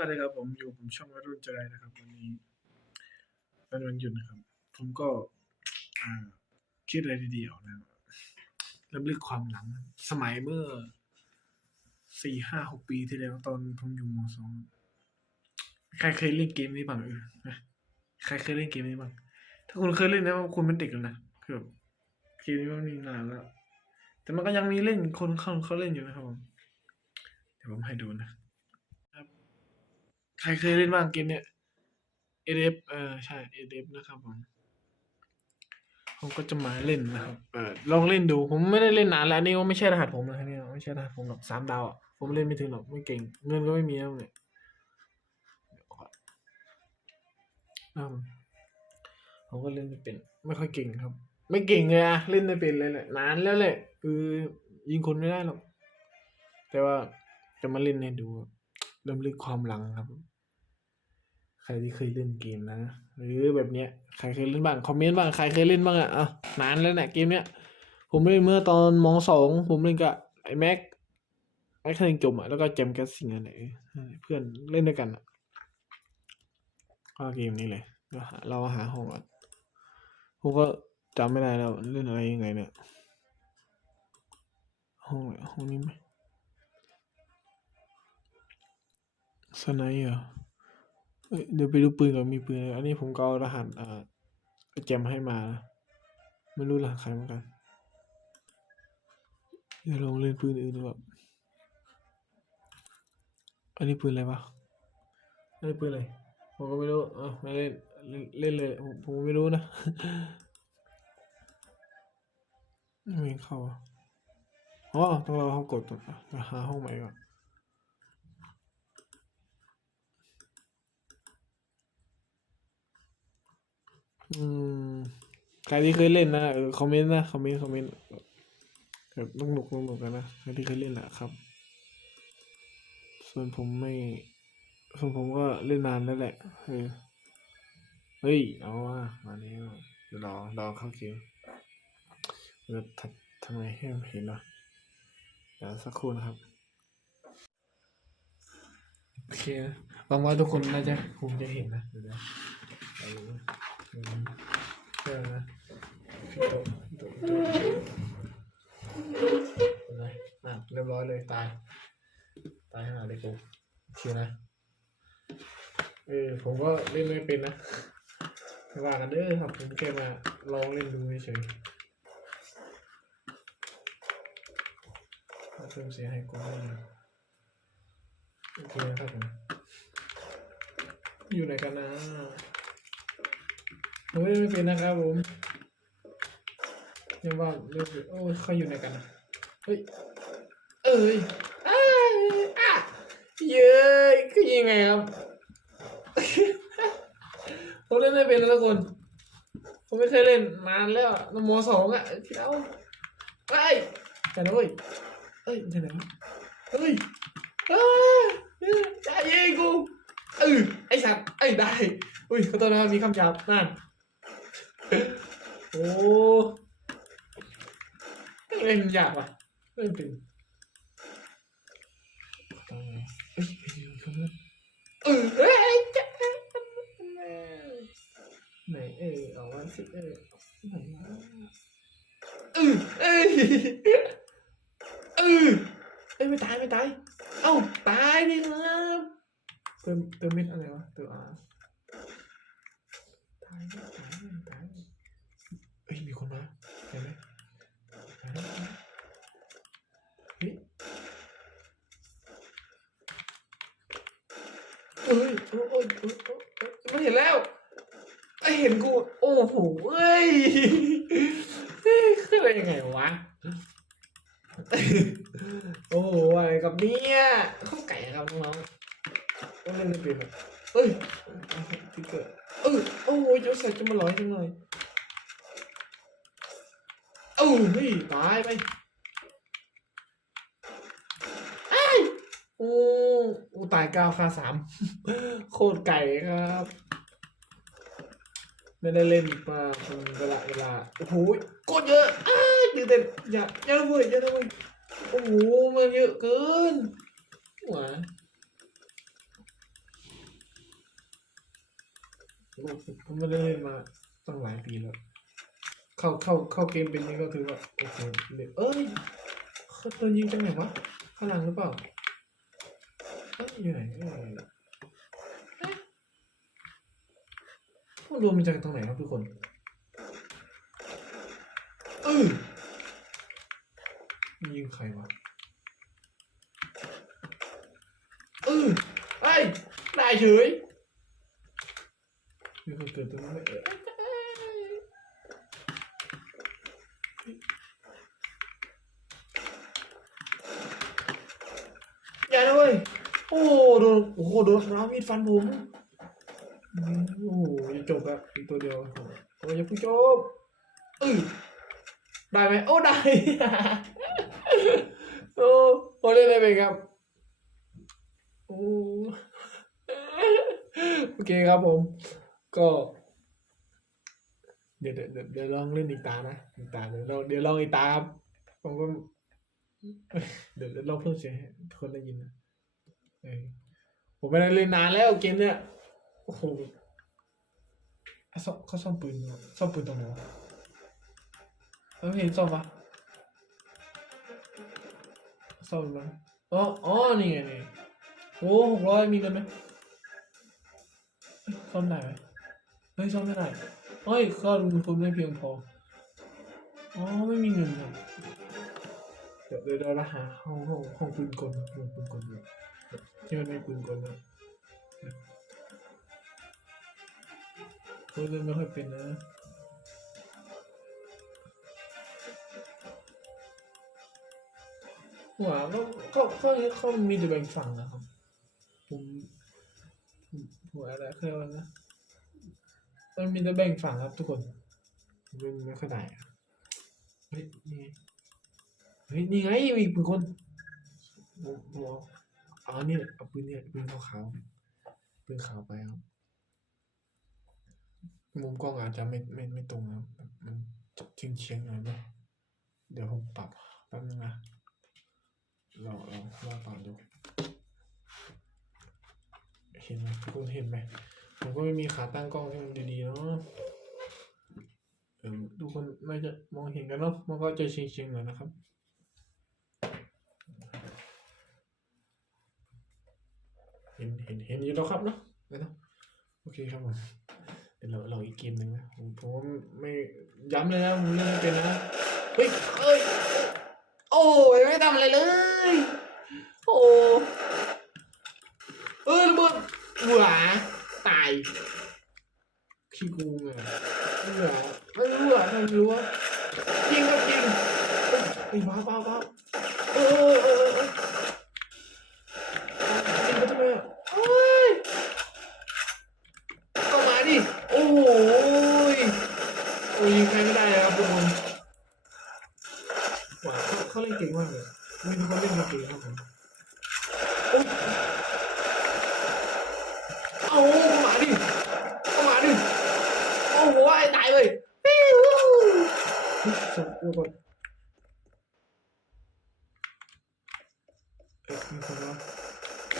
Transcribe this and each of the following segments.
วัสดีครับผมอยู่ผมช่องวัยรุ่นเจริญนะครับ วันนี้เป็นวันหยุดนะครับ ผมก็คิดอะไรดีๆออกนะครับรำลึกความหลัง สมัยเมื่อสี่ห้าหกปีที่แล้วตอนผมอยู่มสองใครเคยเล่นเกมนี้บ้างเออใครเคยเล่นเกมนี้บ้าง ถ้าคุณเคยเล่นนะคุณเป็นเด็กแล้วนะคือแบบเกมนี้มันมีนานแล้วแต่มันก็ยังมีเล่นคนเขาเขาเล่นอยู่นะครับผมเดี๋ยวผมให้ดูนะ ใครเคยเล่นบ้างเกมเนี้ย ADF เออใช่ ADF นะครับผมผมก็จะมาเล่นนะครับเออลองเล่นดูผมไม่ได้เล่นนานแล้วนี่ก็ไม่ใช่รหัสผมนะเนี่ยไม่ใช่รหัสผมหรอกสามดาวอะผมเล่นไม่ถึงหรอกไม่เก่ง เงินก็ไม่มีแล้วเนี่ยผมก็เล่นไม่เป็น ไม่ค่อยเก่งครับ ไม่เก่งเลยอะเล่นไม่เป็นเลยแหละนานแล้วแหละคือยิงคนไม่ได้หรอกแต่ว่าจะมาเล่นให้ดูเริ่มลึกความหลังครับ ครที่เคยเล่นเกมนะหรือแบบเนี้ยใครเคยเล่นบ้างคอมเมนต์บ้างใครเคยเล่นบ้างอะอะนานแล้วเนี่ยเกมเนี้ยผมเล่นเมื่อตอนมองสองผมเล่นกับไอ้แม็กไอ้เคยจมอะแล้วก็เจมแกสซิงอะไรเพื่อนเล่นด้วยกันอะก็เกมนี้เลยเราหาห้องก่อนผมก็จำไม่ได้แล้วเล่นอะไรยังไงเนี่ยห้องไหนห้องนี้ไหมสไนด์เหรอ เอ้ยเดี๋ยวไปดูปืนก่อนมีปืนอะไรอันนี้ผมก็เอารหัสอ่าแจมให้มานะไม่รู้รหัสใครเหมือนกันเดี๋ยวลองเล่นปืนอื่นดูก่อนอันนี้ปืนอะไรวะอันนี้ปืนอะไรผมก็ไม่รู้เออไม่เล่นเล่นเลยผมไม่รู้นะไม่เข้าอ๋อต้องรอเขากดก่อนหาห้องใหม่ก่อน อืมใครที่เคยเล่นนะเออคอมเมนต์นะคอมเมนต์คอมเมนต์แบบนุกหนุกนุกกันนะใครที่เคยเล่นแหละครับ ส่วนผมไม่ ส่วนผมก็เล่นนานแล้วแหละเออเฮ้ยเอาว่ามานี้เดี๋ยรอรอเข้าเกมเดี๋ยวทำทำไมให้มันเห็นวะเดี๋ยวสักครู่นะครับโอเคหวังว่าทุกคนน่าจะคงจะเห็นนะเดี๋ยวเอาดูนะ อะไรอะเรียบร้อยเลยตาย ตายหาเลยกูโอเคนะ เออผมก็เล่นไม่เป็นนะม่ว่ากันเด้อครับผมแค่มาลองเล่นดูเฉยๆถ้าเพิ่มเสียให้กูได้โอเคครับผมอยู่ไหนกันนะผมไม่ได้ไม่เป็นนะครับผม ยังว่าเรื่องโอ้ยเขาอยู่ไหนกันนะเฮ้ย เอ้ยอ้ายอะเย้ยคือยังไงครับผมเล่นไม่เป็นนะทุกคน ผมไม่เคยเล่นนานแล้วอะมสองอะที่แล้วเฮ้ยแต่นะเว้ยเฮ้ยที่ไหนวะเฮ้ยอ้าจะยิงกูเออไอ้สัตว์ไอ้ได้ อุ้ยขอโทษนะครับมีคำหยาบนั่นโอ้ เล่นยากว่ะเล่นเป็นเอ้ยเอ้ยเออเอ้ยจะไหนเออเอาไว้สิเออไหนเออเอ้ยเออเอ้ยไม่ตายไม่ตายเอ้าตายดิครับเติมเติมเม็ดอะไรวะเติมอาตายตายตายเอ้ยมีคนมาเห็นไหม เอ้ยโอ้ยโอ้ยโอ้ยโอ้ยมันเห็นแล้วไอเห็นกู โอ้โหเอ้ยเฮ้ยขึ้นอะไรยังไงวะ โอ้โหอะไรกับเนี่ยข้าวไก่ครับน้องๆต้องเล่นไม่เป็นอะเอ้ยติ๊กเกอร์เออโอ้ยจะใส่จะมาร้อยจังเลย เอ้ยตายไปไอ้โอ้โอ้ตายเก้าคาสามโคตรไก่ครับ ไม่ได้เล่นมาเป็นเวลาเวลาโอ้โหโคตรเยอะอ้ายตื่นเต้นอย่าอย่าเบิดอย่าเบิดโอ้โหมันเยอะเกินหวาผมไม่ได้เล่นมาตั้งหลายปีแล้ว เข้าเข้าเข้าเกมเป็นนี่ก็ถือว่าโอเคเลยเอ้ยเขาโดนยิงจากไหนวะข้างหลังหรือเปล่าเอ้ยอยู่ไหนเอ้ยเอ๊ะพวกโดนมาจากตรงไหนครับทุกคนเออยิงใครวะเออไอ้ได้เฉยมีคนเกิดตรงนั้นไหมเอ้ย อย่านะเว้ย โอ้โดนโอ้โหโดนน้ำมีดฟันผมโอ้โหจะจบแล้วอีกตัวเดียวโอ้ยย่าเพิ่จบเออได้ไหมโอ้ได้โอ้โหเล่นอะไรไปครับโอ้โอเคครับผม ก็ เดี๋ยวเดี๋ยวเดี๋ยวลองเล่นอีกตานะอีกตาเดี๋ยวลองเดี๋ยวลองอีกตาครับผมก็เดี๋ยวเดี๋ยวลองเพิ่มเสียงคนได้ยินนะ ผมไม่ได้เล่นนานแล้วเกมเนี้ยโอ้โหอะซ่อมเขาซ่อมปืนซ่อมปืนตรงไหนวะเออเห็นซ่อมปะซ่อมมั้ยอ๋ออ๋อนี่ไงนี่โอ้หกร้อยมีเงินไหมซ่อมได้ไหมเฮ้ยซ่อมไม่ได้เฮ้ยข้อมูลคุณไม่เพียงพออ๋อไม่มีเงินครับเดี๋ยวเดี๋ยวเราหาห้องห้องห้องปืนกลห้องปืนกลเนี่ ที่มันไม่ปืนกลนะเฮ้ยเล่นไม่ค่อยเป็นนะหัวก็ก็ก็เขามีแต่แบ่งฝั่งนะครับผมผมหัวอะไรเคยว่านะมันมีแต่แบ่งฝั่งครับทุกคนมเล่นไม่ค่อยได้อะเฮ้ยนี่ไงเฮ้ยนี่ไงมีปืนคนโอ้โหอ๋อนี่แหละเอาปืนเนี่ยปืนขาวๆปืนขาวไปครับ มุมกล้องอาจจะไม่ไม่ไม่ตรงนะแบบมันเฉียงเฉียงหน่อยนะเดี๋ยวผมปรับแป๊บนึงนะเราเราลองปรับดูเห็นไหมทุกคนเห็นไหมผมก็ไม่มีขาตั้งกล้องที่มันดีๆเนาะเออทุกคนน่าจะมองเห็นกันเนาะมันก็จะเฉียงเฉียงๆหน่อยนะครับ เห็นเห็นเห็นอยู่แล้วครับเนาะเนาะโอเคครับผมเดี๋ยวเราเราอีกเกมหนึ่งนะผมผมไม่ย้ำเลยนะผมเล่นไม่เป็นนะเฮ้ยเอ้ยโอ้ยไม่ทำอะไรเลย โอ้เอ้ยระเบิดหวาตายขี้กูไงเหวาไม่รู้อะไม่รู้อะยิงก็ยิงเฮ้ยบ้าบ้าบ้าเออเออเออเออ ยิงไปทำไมอะโอ้ยก็มาดิ โอ้โหยโอ้ยยิงใครไม่ได้เลยครับทุกคนว้าว เขาเขาเล่นเก่งมากเลยมีทุกคนเล่นเก่งครับผมโอ้ยเอาก็มาดิก็มาดิโอ้โหไอ้ตายเลยปิ้วเฮ้ยส่งตัวก่อนเอ๊ะมีคนวะ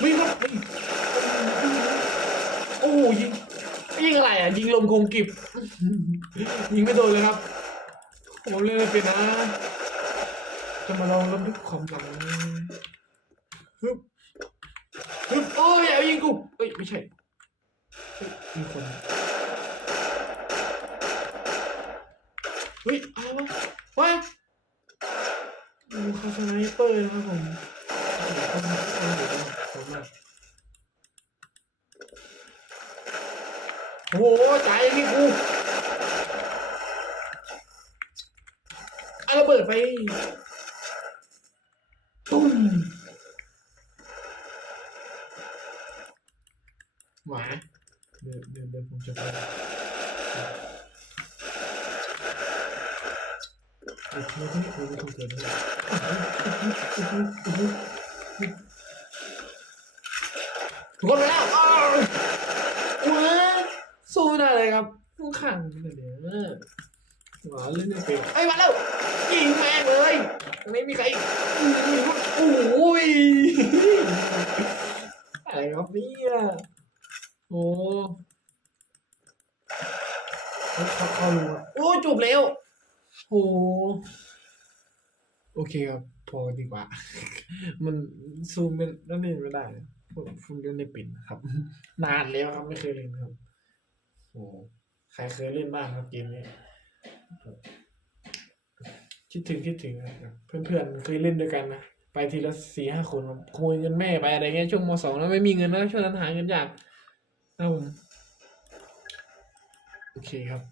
วิ่งครับวิ่งโอ้โหยิงยิงอะไรอะ ยิงลมคงกิบยิงไม่โดนเลยครับผมเล่นไม่เป็นนะ จะมาลองลำลึกความหลังฮึบฮึบโอ้ยอย่ายิงกูเอ้ยไม่ใช่มีคนเฮ้ยอะไรวะวะดูคาสไนเปอร์นะครับผมโอ้โหใจนี่กูอาระเบิดไปตุ้ม หวาเดี๋ยวเดี๋ยวเดี๋ยวผมจะไปเดี๋ยวที่นี่โอ้ยมันเกิดอะไรทุกคนไปแล้วอ้าวว้าสู้ไม่ได้เลยครับต้องขังเลยเนี่ยหวาเล่นไม่เป็นไอ้มาแล้วยิงแม่งเลยไม่มีใครโอ้ยอะไรครับเนี่ย โอ้เขาเขาเขารู้อะโอ้จบแล้วโอ้โอเคครับพอดีกว่า มันซูมเป็นนั่นเองไม่ได้ผมผมเล่นไม่เป็นครับ นานแล้วครับไม่เคยเล่นครับโอ้ใครเคยเล่นบ้างครับเกมนี้คิดถึงคิดถึงครับเพื่อนๆเคยเล่นด้วยกันนะไปทีละสี่ห้าคนครับขโมยเงินแม่ไปอะไรเงี้ยช่วงมสองแล้วไม่มีเงินแล้วช่วงนั้นหาเงินยากนะ ครับผมโอเคครับ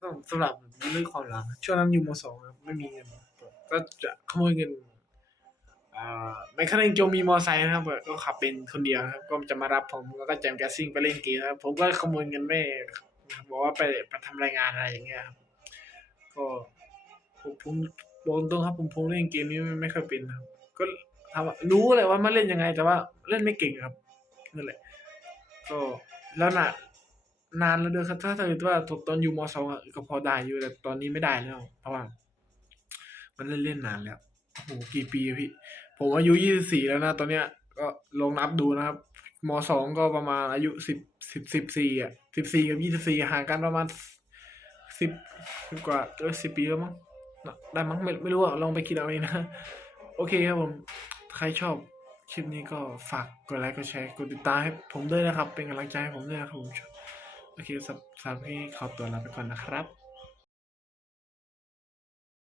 ก็สำหรับเรื่องความรักช่วงนั้นอยู่มสองครับไม่มีเงินก็จะขโมยเงินอ่าในขณะที่โจมีมอไซค์นะครับก็ขับเป็นคนเดียวครับ ก็จะมารับผมแล้วก็แจมแกสซิ่งไปเล่นเกมครับผมก็ขโมยเงินแม่บอกว่าไปไปทำรายงานอะไรอย่างเงี้ยครับก็ผมผมบอกตรงครับผมผมเล่นเกมนี้ไม่ไม่ค่อยเป็นนะครับ ก็ทำรู้เลยว่ามันเล่นยังไง แต่ว่าเล่นไม่เก่งครับนั่นแหละ ก็แล้วน่ะ นานแล้วเด้วยครับ ถ้าเกิดว่าตอนอยู่มสองก็พอได้อยู่แต่ตอนนี้ไม่ได้แล้ว เพราะว่า มันเล่นเล่นนานแล้วโอ้โหกี่ปีพี่ ผมอายุยี่สิบสี่แล้วนะ ตอนเนี้ย ก็ลองนับดูนะครับมสองก็ประมาณอายุสิบสิบสิบสี่อะสิบสี่กับยี่สิบสี่ห่างกันประมาณสิบกว่าเออสิบปีแล้วมั้งได้มั้งไม่ไม่รู้อะลองไปคิดเอาเองนะ โอเคครับผม ใครชอบ คลิปนี้ก็ฝากกดไลค์กดแชร์กดติดตามให้ผมด้วยนะครับ เป็นกำลังใจให้ผมด้วยนะครับผมโอเคสำหรับพี่ขอตัวลาไปก่อนนะครับ